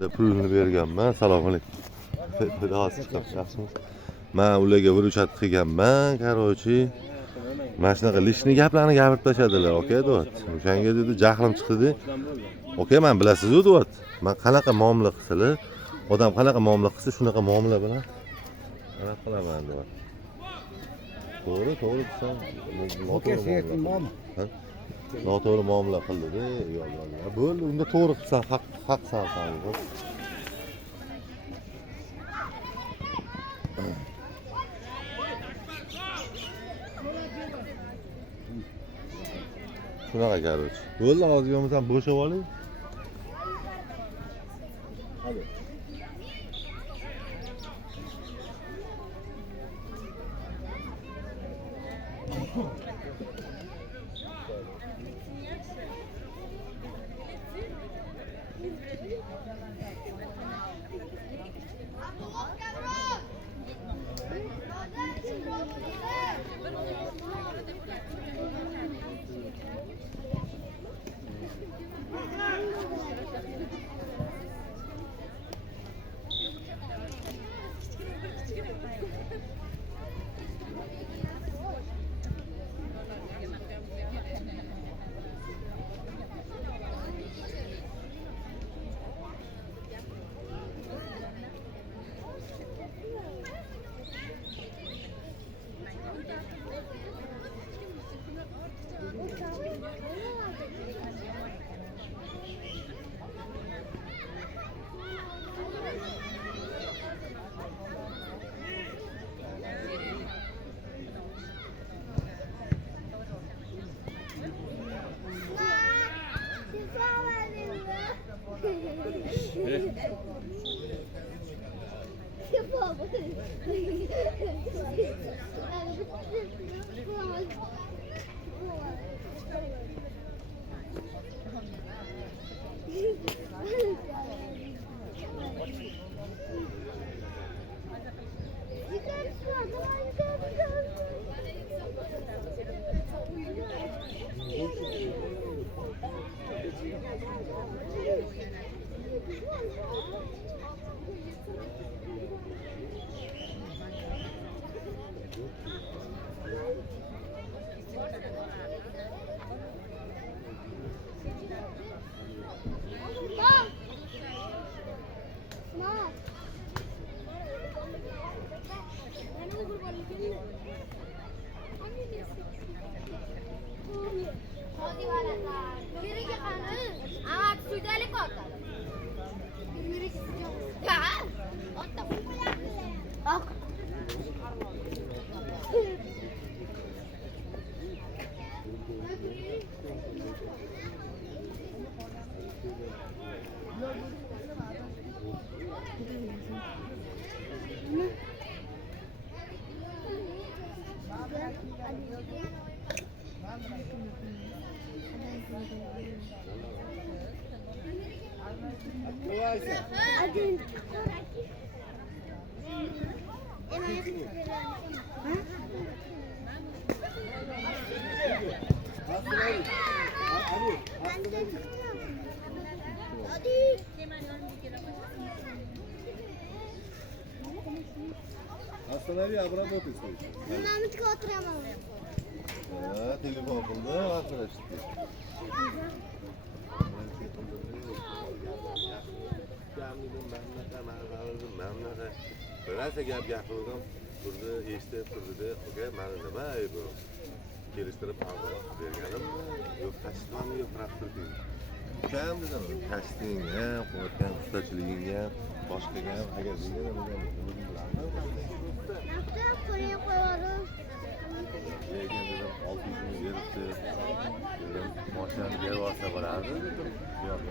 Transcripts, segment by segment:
de pulini berganman. Assalomu alaykum. Fidosi chiqib yaxshimiz. Men ularga bir uchat qilganman, qarochi. Mana shunaqa lishni gaplarni gapirib tashadilar, aka dot. O'shanga dedi, jahlim chiqdi. Aka, men bilasiz-ku dot. Men qanaqa muomala qilsalar, odam qanaqa muomala qilsa, shunaqa muomala bilan qanaqa qilaman dot. To'g'ri desam, noto'g'ri muomala. Noto'g'ri muomala qildi-da, yo'q. Bo'ldi, unda to'g'ri qilsan, haq sansan. Shunaqa qarochi. Bo'ldi, hozir bo'lmasam bo'shab oling. Hadi. Останови, обработай свой. Мамочка, отримала. Telefon qildi, vaqtlashdi. Birasa gap gapirdim, turdi, eshitib turdi-da, aka, meni nima aybi? Kelishtirib berganimmi? Yo'q, tashdimmi, yo'q, traktorga. Kam dedim, tashdingga, qo'ygan ustachiligingga, boshqaga ham agar sizga nima Ko'rib qo'yarim. lekin dedim 600 ming beribdi. Dedim, mashinani berib olsa bo'lardi dedim. Yo'q,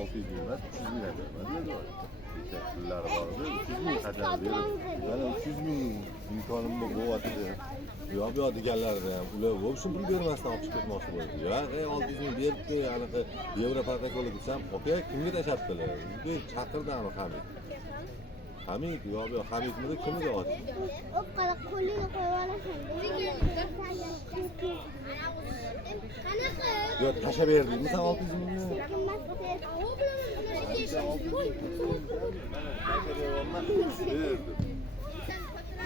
600 ming emas, 300 ming bermadi dedi. Kecha pullari bor edi, 300 ming qachon berib, mana 300 ming imkonimni bo'lyapti. Yo'q, yo'q deganlarida ham ular o'sha pul bermasdan olib chiqib ketmoqchi bo'ldi. Yo'q, 600 ming beribdi, anaqa yevro protokolga desam, aka, kimga tashlabdilar? Chaqirdi aniq hamid. Hamid, yo'q, Hamidmidi kim deyapti? O kadar kolini koyuyorlar. Qanaqa? Yo'q, tashlab berdingmi sen 600 mingni?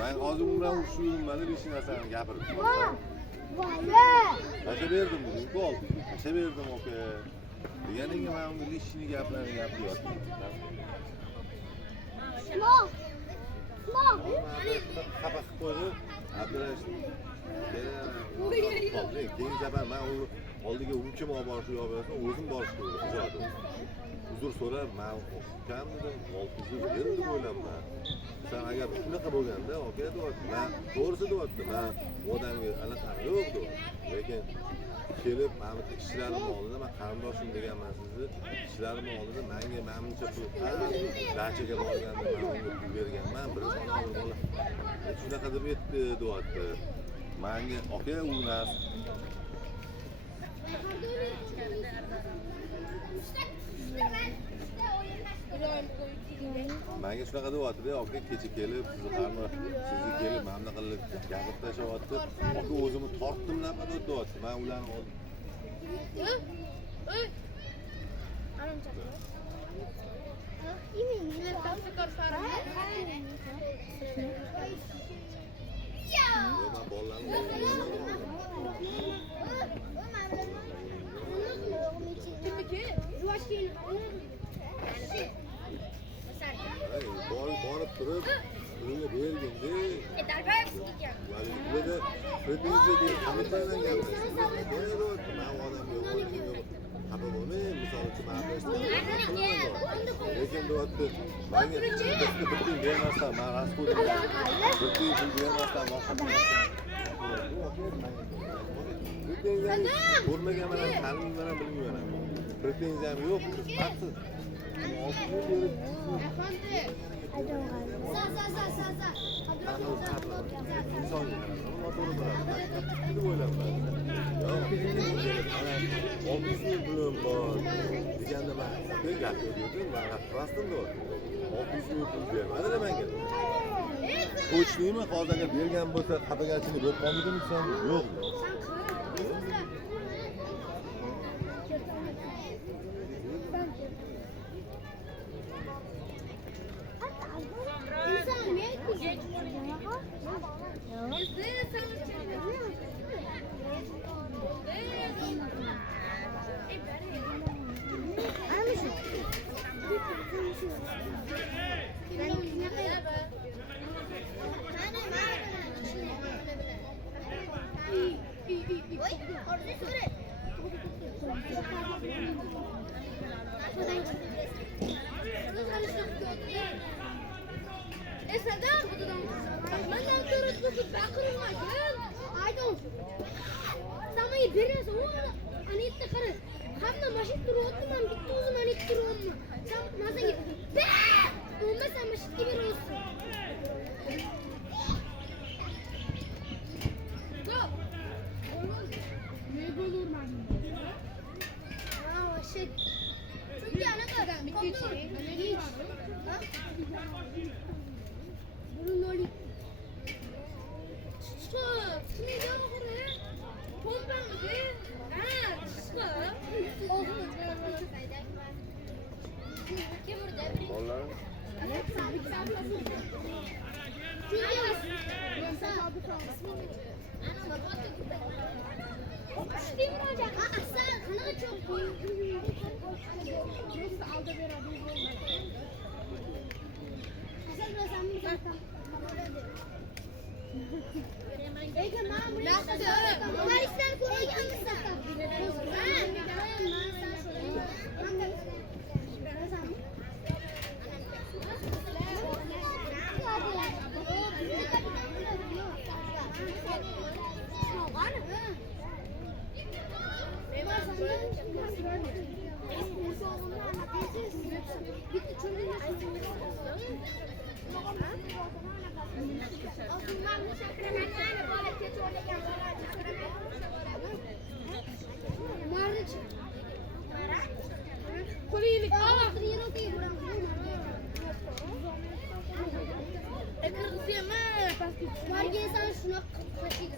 Ben hozir u bilan urushdim, mana hech narsani gapirib. Tashlab berdim dedim-ku 600 ming. Tashlab berdim, aka. Deganiga men unga lishni gaplarni gapiryapman. Smok. Smok. Xafa qilib qo'ydi. Abdurash. Keyin safar men u oldiga u kim olib borishni yo'q o'zim borishni ijodim. Uzr so'rab, men o'qitgan dedim, 600 berdim deb o'yladim. Sen agar shunaqa bo'lganda, aka deyapti, men to'g'risi deyapti, men odamga alaqam yo'q deyapti. Lekin kelib, meni ishlarim oldida, men qarindoshim deganman sizni, ishlarim oldida menga menimcha pul dachaga borganda men unga pul berganman, bir bola. Shunaqa deb aytdi deyapti. Menga aka u narsa menga shunaqa deyapti-da, aka kecha kelib sizni kelib mana bunaqa qilib gapirib tashlayapti. Aka o'zimni tortdim nima deyapti. Men ularni borib turib pulni berganda valida pretenziyaga qamatmagan gapirasiz. Men odamga xafa bo'lmay, misol uchun lekin deyapti, menga bir kun bermasdan men rasxod bir kun pul bermasdan ko'rmagan bilan tanimman ham bilmayman. Pretenziyam yo'q, haqsiz. Qo'shnimi hozirga bergan bo'lsa, xafagarchilik bo'lib qolmaydimi sen? Yo'q. şuna kaçıydı.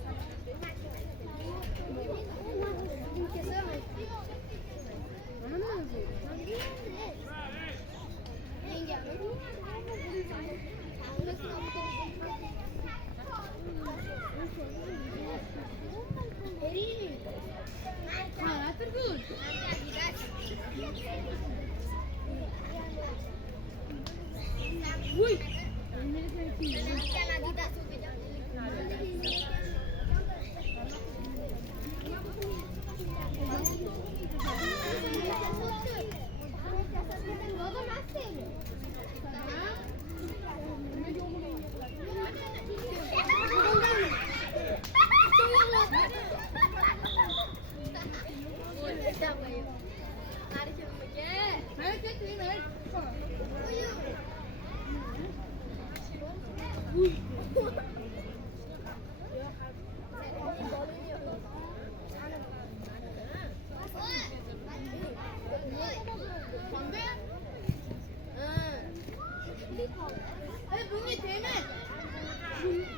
Bunga tema.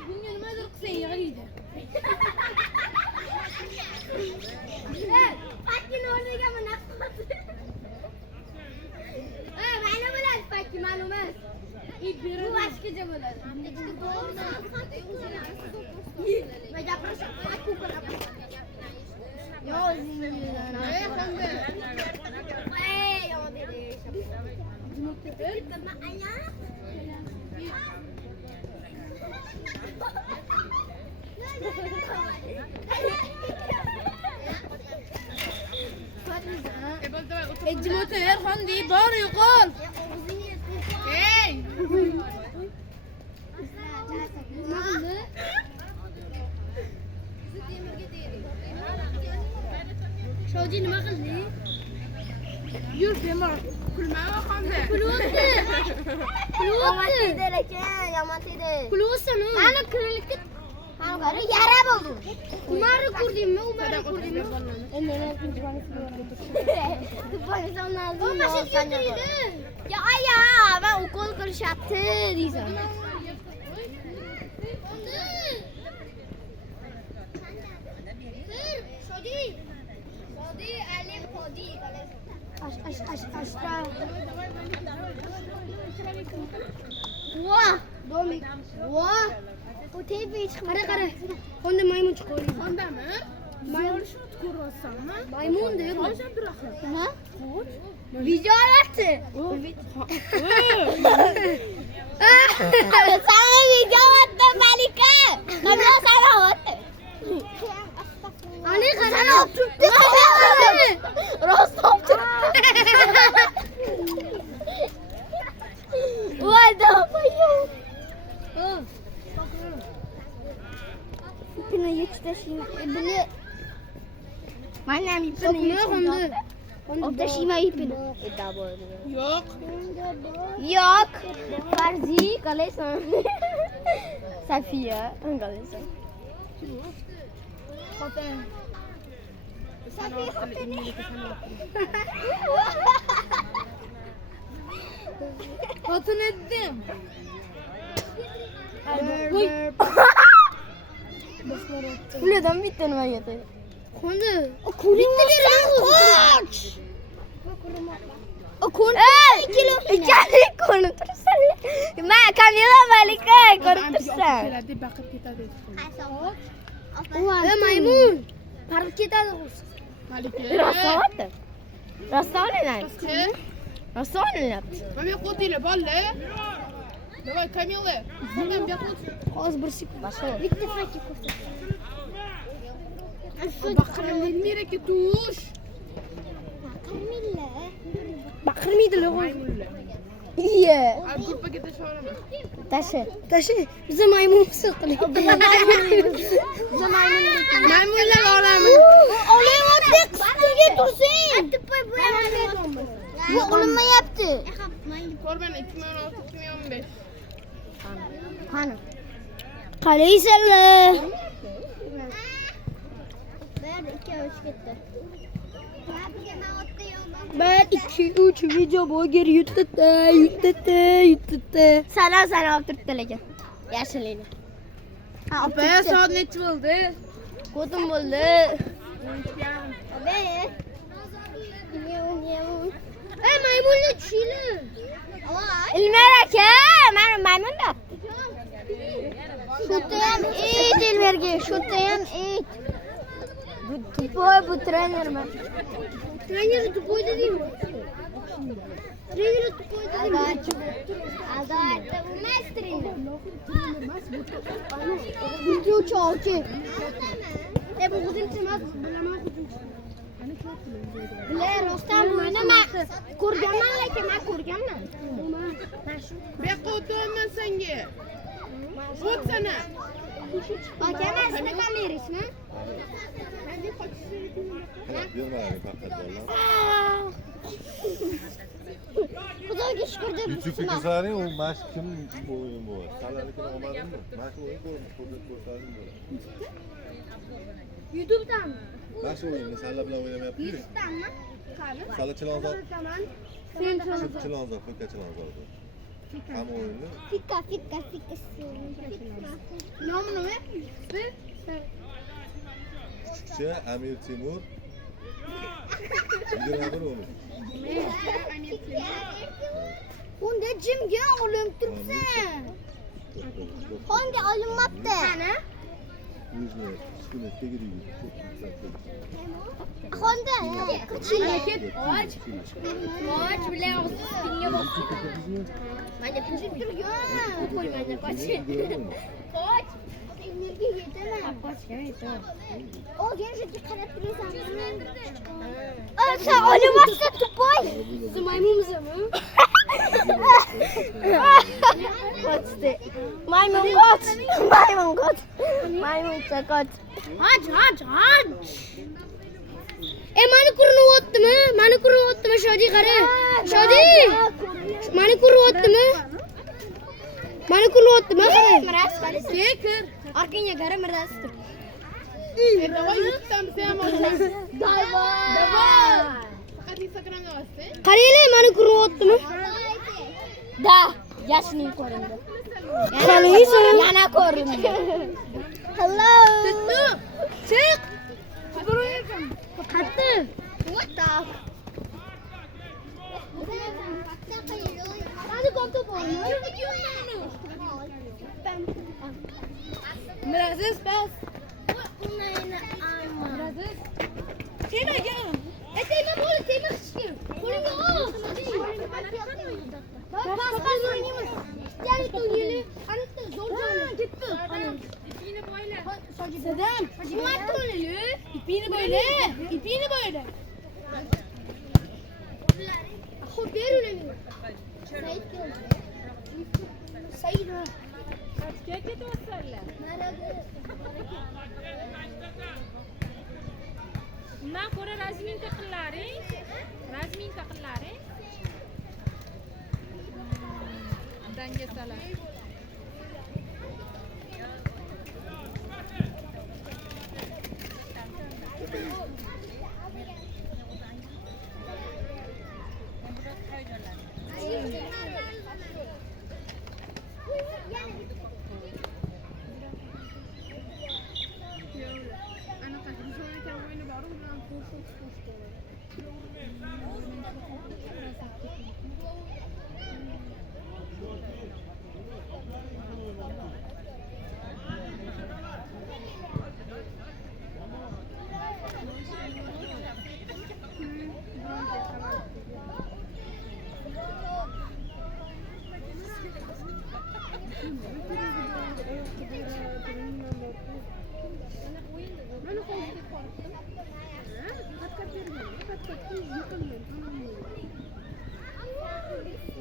Bunga nimadir qilsang yig'laydi. Fakkin o'rniga mana mana bo'ladi fakki ma'lumot. Bu boshqacha bo'ladi. Va gapirish fakki qiladi. Yo, الجموت يرخن دي بار يقول اي شودي ما قلني يور بمر كل ما قلنا فلوس انا كلك انا يارا بولدum umarı kurdum ya aya ben okul konuşattı diyeceğim Wah, domik. Wah. O teybi çıkmadı. Kare. Onda maymun çıkıyor. Onda mı? Maymun şunu kurarsan mı? Maymun değil mi? Hocam bırakın. Ha? Video attı. Sana video attı Malika. Kamera sana attı. Ani sana oturttu. Rostov çıktı. What the fuck? İpini yetiştireyim. İpini. Annem ipini yetiştireyim. Obtaşıyma ipini. Yok. Yok. Farzi kalırsan. Safiye kalırsan. Safiye Hatun ettim. Buradan bir tane var yeter. Kondu. O konu koç. O konu 2 kilo. İçeri konutursan. Ben kamera Malika konutursan. Hadi bakıp gidelim. Maymun. Park gidelim. Malike. Rastladı. Rastladı ne? Sen? Rastladı ne yaptı? Mami kutile balle. Давай, Камилы. Buradan bir kut. Az burası başlıyor. Bitti fakir kursu. Bakırım bilmeyerek ki tuş. Kamilla. Bakır mıydı lan o? Maymunla. İyi. Abi grupa gidiş oynama. Taşı. Bize maymun sıkılıyor. Bize maymun. Maymunla oynama. Olayım artık. Süpürge dursun. Bu olma yaptı. Korban 2016-2015. Hanım. Kaleyi salla. Ben 2-3 video boyu geri yuttu. Sana oturttu leke. Yaşalıyla. Apa soat nechi bo'ldi? Qo'tim bo'ldi. Ey maymunni tushinglar. Ilmer aka, mana maymunda. Şutta ham it Ilmerga, şutta ham it. Bu tupoy bu trenerman. Trener tupoy dedingmi? Trener tupoy dedingmi? Albatta, bu emas trener. Videochi ochi. Bu hujumchi emas, bilaman hujumchi. Bilar rostdan buni men ko'rganman, lekin men ko'rganman. Bu yoqqa o'tyapman senga. O'tsana. Aka, men sizni ham berishmi? Bermadi faqat bolalar. Xudoga shukr deb Küçük kızların o maç kim bu oyun bu? Salarlıkını olmadın mı? Maç oyun ko'rsatdim bu. YouTube'danmi? Maç oyunu Salla bilan oynamay yapıyor. YouTube'danmi? Qani? Salla Chilonzor, Sen Chilonzor. Chilonzor, Fikka Chilonzor. Ham oyunu. Fikka. Nomi nima? Küçükçe Amir Timur. Bir nefer onu. Unda jimga olim turibsan. Honga olinmabdi. Qani? Yüzme, şunu tegiriyor. Honda. Hareket och. Och bilan ustingga bosib. Mana pishib turgan. Qo'ymanglar, qoching. Qoch. Ilmerga yetaman. Qochga yetaman. O'g'in shu qarab turasanmi? Sen olamazsan tupoy. Siz maymunmisiz? Qochdi. Maymun qoch. Maymuncha qoch. Haj. Mani ko'rinyaptimi? Shodi qara. Shodi. Mani ko'rinyaptimi? Qara. Kir. Orqangga qara, mirasdir. Давай там sen olsan. Davay. Faqat Instagramga bosdi. Qaranglar, mani ko'rinyaptimi? Da, yashining ko'rindi. Yana ko'rindi. Hello. Chiq. Qattiq. What the? Hadi koptu bo'ldi. Miraziz bas. Miraziz. Tenaga. Tegma bo'ldi, tegma hech qo'lingga ol. Pas o'ynaymiz. Yalit o'ynayli. Qanday zo'r ketdi. İpini boyla. Sadam, nima o'ynayli? İpini boyla. Xo'p, ber ularni. Said. Kaçga ketyapsizlar? Undan ko'ra razminka qillaring. Danga salar.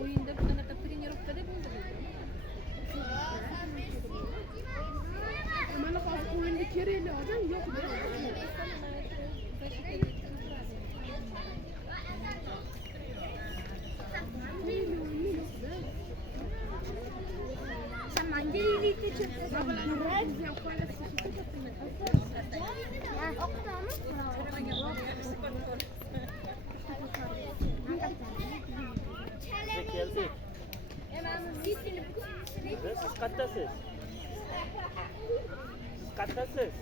O'yinda bunaqa trenirovkada bo'ldi. Mana hozir o'yinda kerakli odam yo'q. Siz qayerdasiz? Kattasiz?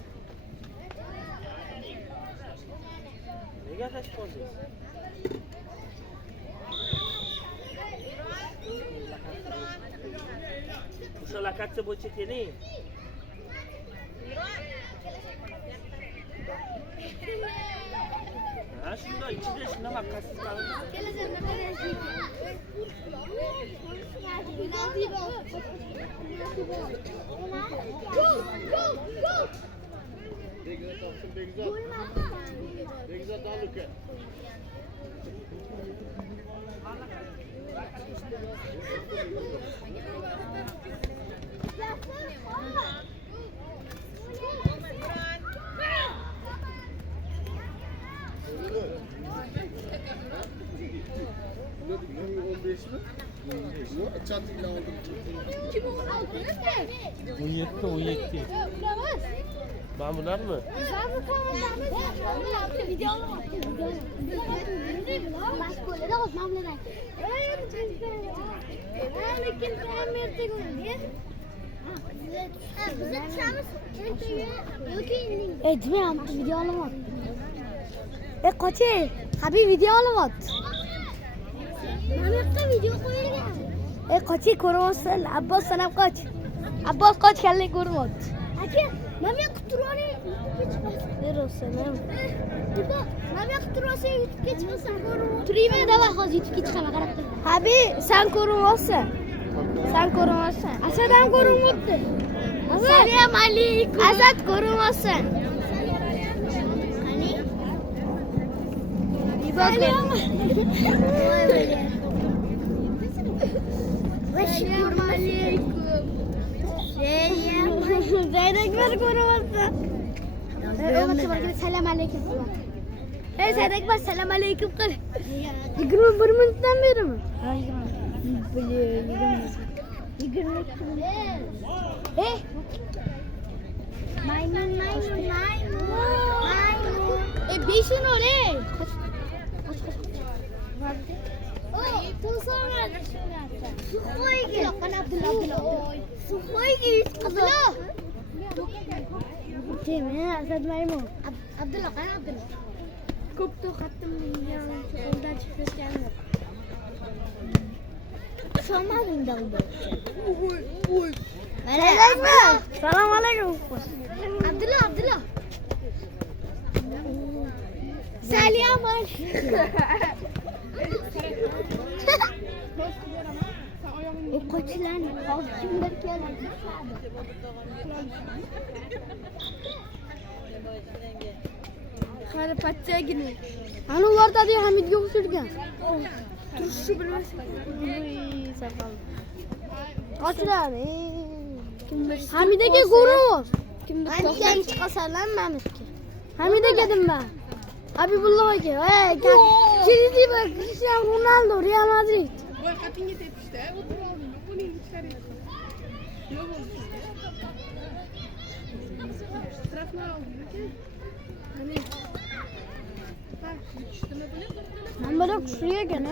Nega adashib qoldingiz? O'sha lokatsiya bo'yicha keling. Ha, shunday ichida shunday maqsadsiz qoldi. On yetti. Ben bunlar mı? Etmeyeyim, video alamadım. Koçi, abi video alamadım. Mehmet'te video koyuyor. Koçi korumasın, Abbas sana kaç. Abbas kaç kelli korumadı. Aki, Mehmet kuturuğunu YouTube'a çıkarsın. Ne olsun, Mehmet kuturuğunu YouTube'a çıkarsın. Turayım ya da bak, YouTube'a çıkana karakter. Abi, sen korumazsın. Sen korumazsın. Asad'dan korumadı. Selam aleyküm. Asad korumazsın. Hani? Selam aleyküm. Selam aleyküm. Zeynep ver koruması. Selam aleyküm. Hey Zeynep ver selam aleyküm kır. 21 minuttan beri mi? Hayır. Biliyorum. 20 Hey. Maymun. Beşin o ne? Abdullah. Değil mi? Asad maymun. Abdullah kan Abdullah. Koptu kattım ya. Oradan çıkış gelmedi. Sormadım da oldu. Uy. Selam aleyküm. Abdullah. Selam aleyküm. Koçlan, kimdir geldi? Hadi patçaya girme. Hani orada diye Hamid yok sürgen. Turşu bilmez. Koçlan. Hamid'e gel koru. Hamid'e çıkasar lan Mehmet'e. Hamid'e geldim ben. Habibullah'a gel. Gel. Şimdi bak Cristiano Ronaldo, Real Madrid. Bu katın yetişti. Oturalım. Bunu çıkarayım. Yok oldu. Tarafına aldım. Hani. Bak, üstüne böyle. Ben böyle şuraya gene.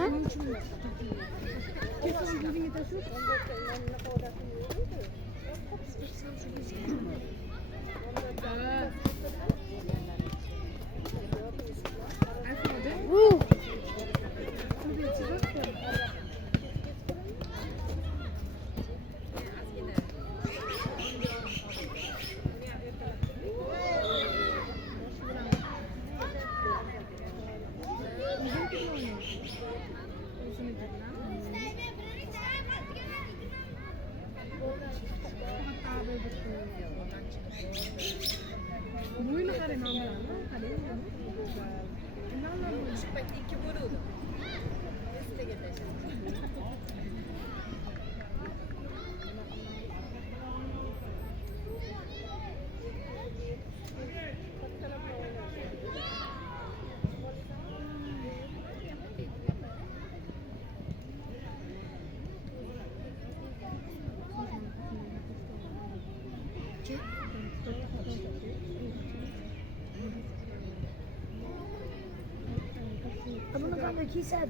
Bunu kadar ki sabe.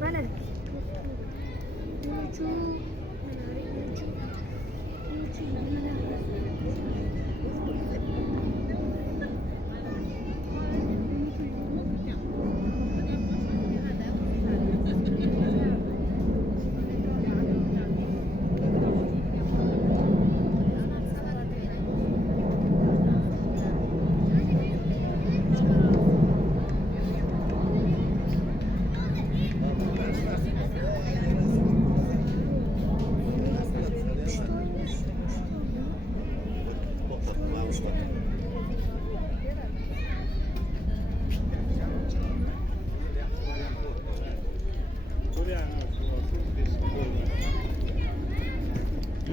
Mana.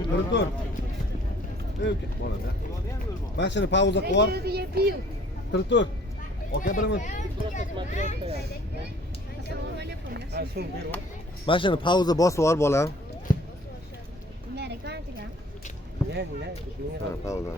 Turib tur. Mashina pauza qilib. Turib tur. Aka bilaman. Mashina pauza bosib yubor bolam. Amerikan ekan. Ha, pauza.